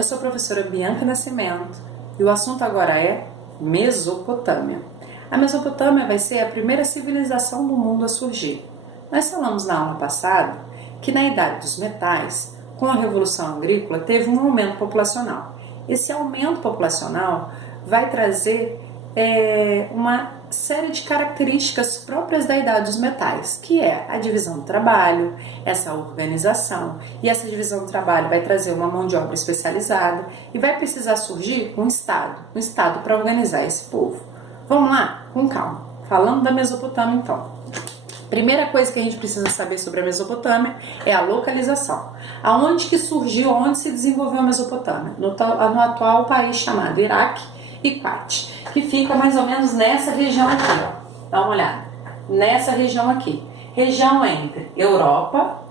Eu sou a professora Bianca Nascimento e o assunto agora é Mesopotâmia. A Mesopotâmia vai ser a primeira civilização do mundo a surgir. Nós falamos na aula passada que na Idade dos Metais, com a Revolução Agrícola, teve um aumento populacional. Esse aumento populacional vai trazer uma série de características próprias da Idade dos Metais, que é a divisão do trabalho, essa organização, e essa divisão do trabalho vai trazer uma mão de obra especializada e vai precisar surgir um Estado para organizar esse povo. Vamos lá? Com calma. Falando da Mesopotâmia, então. Primeira coisa que a gente precisa saber sobre a Mesopotâmia é a localização. Aonde que surgiu, onde se desenvolveu a Mesopotâmia? No atual país chamado Iraque e Kuwait, que fica mais ou menos nessa região aqui, ó. Dá uma olhada. Nessa região aqui. Região entre Europa,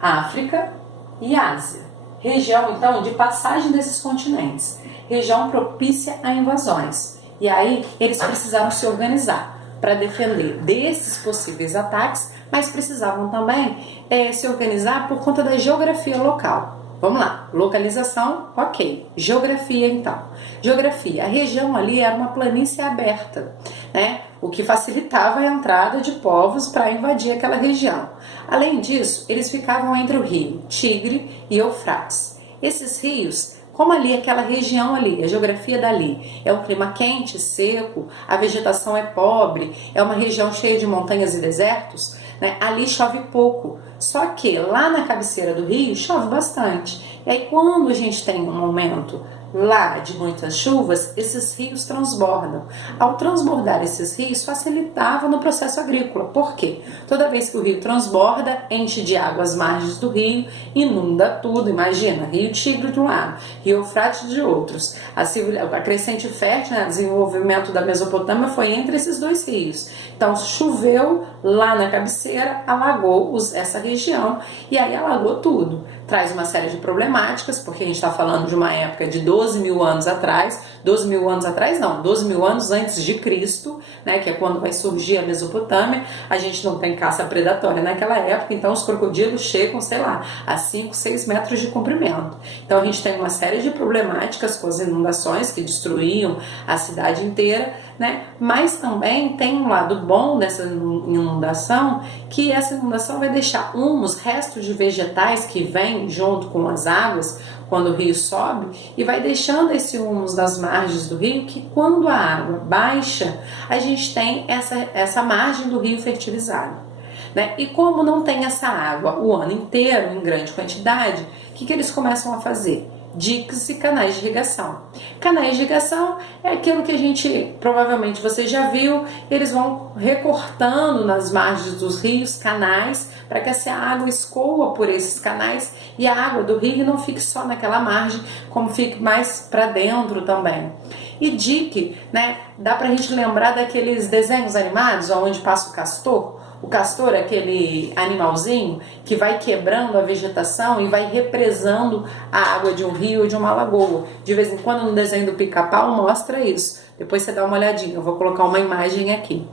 África e Ásia. Região, então, de passagem desses continentes. Região propícia a invasões. E aí, eles precisaram se organizar para defender desses possíveis ataques, mas precisavam também se organizar por conta da geografia local. Vamos lá, localização, ok. Geografia, então. Geografia, a região ali era uma planície aberta, né? O que facilitava a entrada de povos para invadir aquela região. Além disso, eles ficavam entre o rio Tigre e Eufrates. Esses rios, como ali, aquela região ali, a geografia dali, é um clima quente, seco, a vegetação é pobre, é uma região cheia de montanhas e desertos, né? Ali chove pouco, só que lá na cabeceira do rio chove bastante. E aí quando a gente tem um momento lá de muitas chuvas, esses rios transbordam. Ao transbordar esses rios, facilitava no processo agrícola. Por quê? Toda vez que o rio transborda, enche de água as margens do rio, inunda tudo. Imagina, rio Tigre de um lado, rio Eufrates de outros. A crescente fértil, né, o desenvolvimento da Mesopotâmia foi entre esses dois rios. Então choveu lá na cabeceira, alagou essa região e aí alagou tudo. Traz uma série de problemáticas, porque a gente está falando de uma época de 12 mil anos atrás, 12 mil anos atrás não, 12 mil anos antes de Cristo, né, que é quando vai surgir a Mesopotâmia. A gente não tem caça predatória naquela época, então os crocodilos chegam, sei lá, a 5, 6 metros de comprimento. Então a gente tem uma série de problemáticas com as inundações que destruíam a cidade inteira, né? Mas também tem um lado bom dessa inundação, que essa inundação vai deixar restos de vegetais que vêm junto com as águas quando o rio sobe, e vai deixando esse humus nas margens do rio, que quando a água baixa, a gente tem essa margem do rio fertilizada, né? E como não tem essa água o ano inteiro em grande quantidade, o que eles começam a fazer? Diques e canais de irrigação. Canais de irrigação é aquilo que a gente, provavelmente você já viu, eles vão recortando nas margens dos rios, canais, para que essa água escoa por esses canais e a água do rio não fique só naquela margem, como fique mais para dentro também. E dique, né, dá pra gente lembrar daqueles desenhos animados onde passa o castor. O castor é aquele animalzinho que vai quebrando a vegetação e vai represando a água de um rio ou de uma lagoa. De vez em quando no desenho do Pica-Pau mostra isso. Depois você dá uma olhadinha, eu vou colocar uma imagem aqui.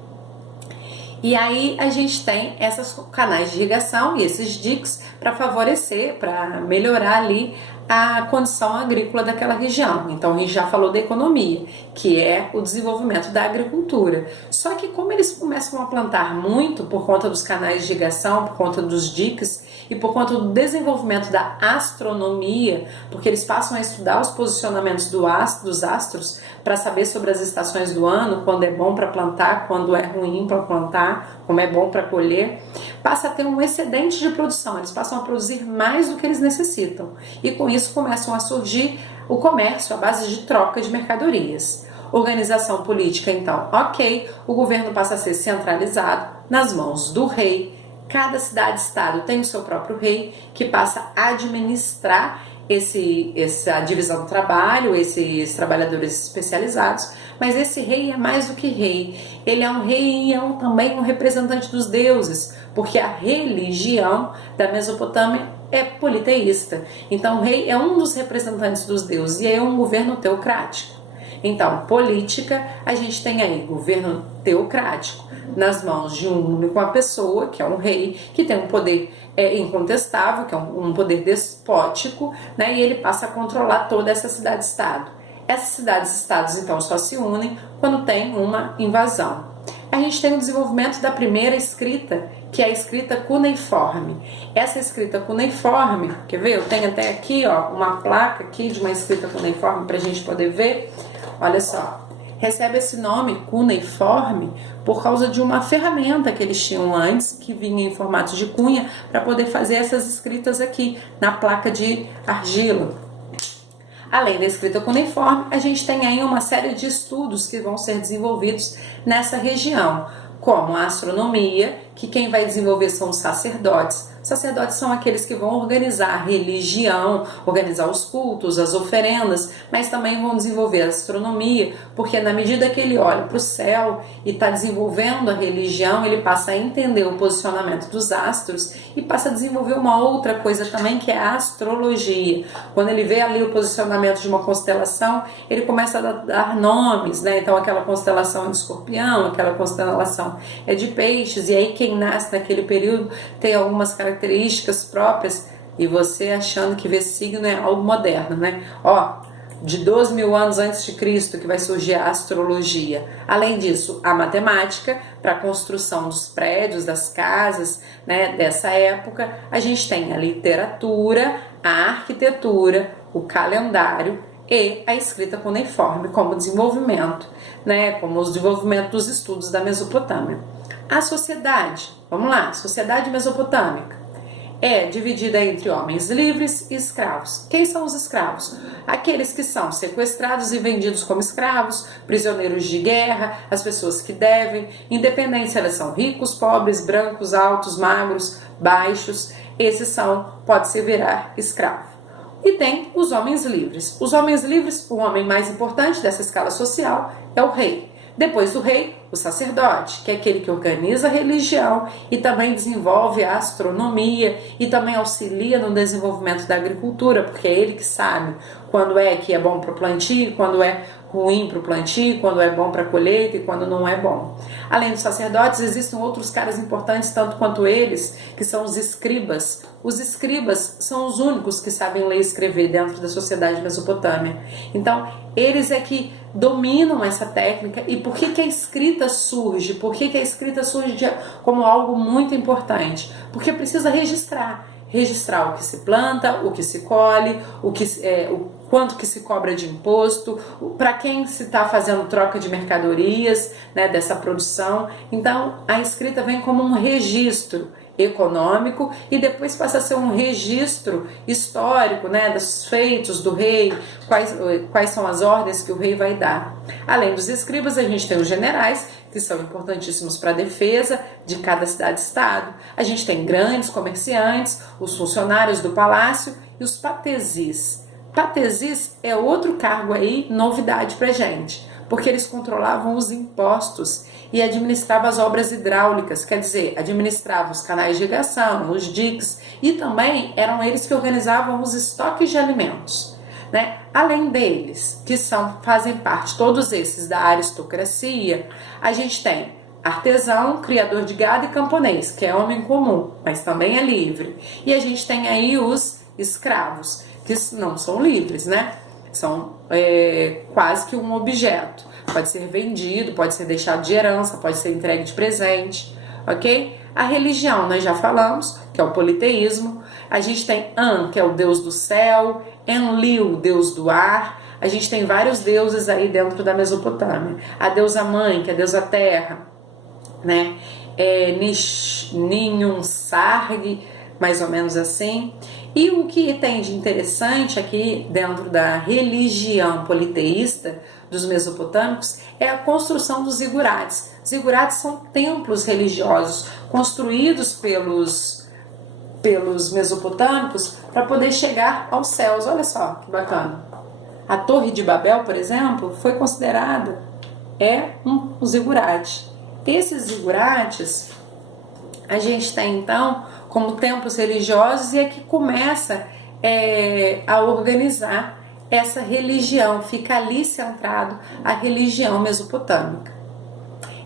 E aí a gente tem esses canais de irrigação e esses diques para favorecer, para melhorar ali a condição agrícola daquela região. Então a gente já falou da economia, que é o desenvolvimento da agricultura. Só que como eles começam a plantar muito por conta dos canais de irrigação, por conta dos diques e por conta do desenvolvimento da astronomia, porque eles passam a estudar os posicionamentos dos astros para saber sobre as estações do ano, quando é bom para plantar, quando é ruim para plantar, como é bom para colher, passa a ter um excedente de produção, eles passam a produzir mais do que eles necessitam. E com isso começam a surgir o comércio à base de troca de mercadorias. Organização política, então, ok, o governo passa a ser centralizado nas mãos do rei. Cada cidade-estado tem o seu próprio rei, que passa a administrar essa divisão do trabalho, esses trabalhadores especializados, mas esse rei é mais do que rei. Ele é um rei e é também um representante dos deuses, porque a religião da Mesopotâmia é politeísta. Então o rei é um dos representantes dos deuses e é um governo teocrático. Então, política, a gente tem aí governo teocrático, nas mãos de uma única pessoa, que é um rei, que tem um poder incontestável, que é um poder despótico, né? E ele passa a controlar toda essa cidade-estado. Essas cidades-estados, então, só se unem quando tem uma invasão. A gente tem o desenvolvimento da primeira escrita, que é a escrita cuneiforme. Essa escrita cuneiforme, quer ver? Eu tenho até aqui, ó, uma placa aqui de uma escrita cuneiforme para a gente poder ver. Olha só, recebe esse nome cuneiforme por causa de uma ferramenta que eles tinham antes, que vinha em formato de cunha, para poder fazer essas escritas aqui na placa de argila. Além da escrita cuneiforme, a gente tem aí uma série de estudos que vão ser desenvolvidos nessa região, como a astronomia, que quem vai desenvolver são os sacerdotes. Os sacerdotes são aqueles que vão organizar a religião, organizar os cultos, as oferendas, mas também vão desenvolver a astronomia, porque na medida que ele olha para o céu e está desenvolvendo a religião, ele passa a entender o posicionamento dos astros e passa a desenvolver uma outra coisa também, que é a astrologia. Quando ele vê ali o posicionamento de uma constelação, ele começa a dar nomes, né? Então aquela constelação é de Escorpião, aquela constelação é de Peixes, e aí quem nasce naquele período tem algumas características próprias, e você achando que ver signo é algo moderno, né? Ó, de 12.000 anos antes de Cristo que vai surgir a astrologia. Além disso, a matemática para a construção dos prédios, das casas, né, dessa época. A gente tem a literatura, a arquitetura, o calendário e a escrita cuneiforme como desenvolvimento, né, como o desenvolvimento dos estudos da Mesopotâmia. A sociedade, vamos lá, sociedade mesopotâmica é dividida entre homens livres e escravos. Quem são os escravos? Aqueles que são sequestrados e vendidos como escravos, prisioneiros de guerra, as pessoas que devem, independente se elas são ricos, pobres, brancos, altos, magros, baixos, esses pode-se virar escravo. E tem os homens livres. Os homens livres, o homem mais importante dessa escala social é o rei. Depois do rei, o sacerdote, que é aquele que organiza a religião e também desenvolve a astronomia e também auxilia no desenvolvimento da agricultura, porque é ele que sabe quando é que é bom para o plantio, quando é ruim para o plantio, quando é bom para a colheita e quando não é bom. Além dos sacerdotes, existem outros caras importantes, tanto quanto eles, que são os escribas. Os escribas são os únicos que sabem ler e escrever dentro da sociedade mesopotâmia. Então, eles é que dominam essa técnica. E por que a escrita surge? Por que a escrita surge como algo muito importante? Porque precisa registrar o que se planta, o que se colhe, o quanto que se cobra de imposto, para quem se está fazendo troca de mercadorias, né, dessa produção. Então, a escrita vem como um registro econômico e depois passa a ser um registro histórico, né, dos feitos do rei, quais são as ordens que o rei vai dar. Além dos escribas, a gente tem os generais, que são importantíssimos para a defesa de cada cidade-estado. A gente tem grandes comerciantes, os funcionários do palácio e os patezis. Patezis é outro cargo aí, novidade para gente, porque eles controlavam os impostos e administravam as obras hidráulicas, quer dizer, administravam os canais de irrigação, os diques, e também eram eles que organizavam os estoques de alimentos, né? Além deles, que fazem parte, todos esses, da aristocracia, a gente tem artesão, criador de gado e camponês, que é homem comum, mas também é livre. E a gente tem aí os escravos, que não são livres, né? São quase que um objeto. Pode ser vendido, pode ser deixado de herança, pode ser entregue de presente, ok? A religião, nós já falamos, que é o politeísmo. A gente tem An, que é o deus do céu, Enlil, o deus do ar. A gente tem vários deuses aí dentro da Mesopotâmia. A deusa mãe, que é a deusa terra, né? Ninhum Sarg, mais ou menos assim. E o que tem de interessante aqui dentro da religião politeísta dos mesopotâmicos é a construção dos zigurates. Zigurates são templos religiosos construídos pelos mesopotâmicos para poder chegar aos céus. Olha só que bacana. A Torre de Babel, por exemplo, foi considerada um zigurate. Esses zigurates a gente tem então como templos religiosos e é que começa a organizar essa religião, fica ali centrado a religião mesopotâmica.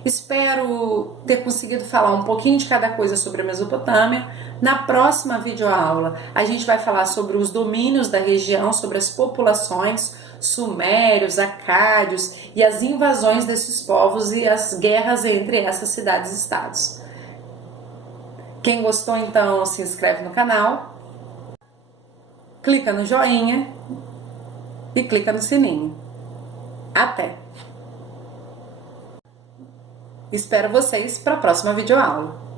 Espero ter conseguido falar um pouquinho de cada coisa sobre a Mesopotâmia. Na próxima videoaula, a gente vai falar sobre os domínios da região, sobre as populações, sumérios, acádios e as invasões desses povos e as guerras entre essas cidades-estados. Quem gostou, então, se inscreve no canal, clica no joinha e clica no sininho. Até! Espero vocês para a próxima videoaula.